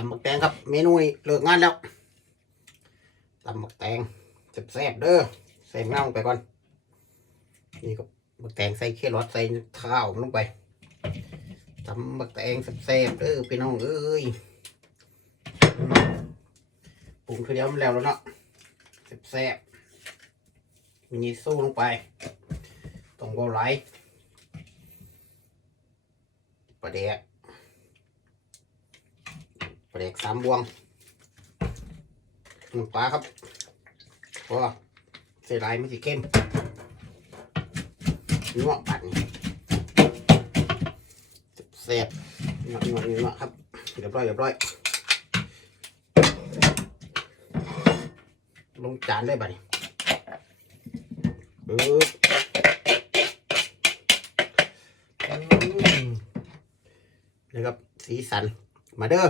ตำบักแตงครับเมนูนี้เลิกงานแล้วตำบักแตงแซ่บๆเด้อใส่เงาไปก่อนนี่ก็บักแตงใส่แครอทใส่ข้าวลงไปตำบักแตงแซ่บๆเด้อพี่น้องเอ้ยปรุงทีเดียวมันแล้วเนาะแซ่บๆมีสู้ลงไปต้องบ่ไหลปลาแดก3 บวงน้ำปลาครับเพราะเสียดายมันสิเข้มนัวปั่นแซ่บนัวครับเรียบร้อยลงจานได้บ่เนี่ยนี่ครับสีสันมาเด้อ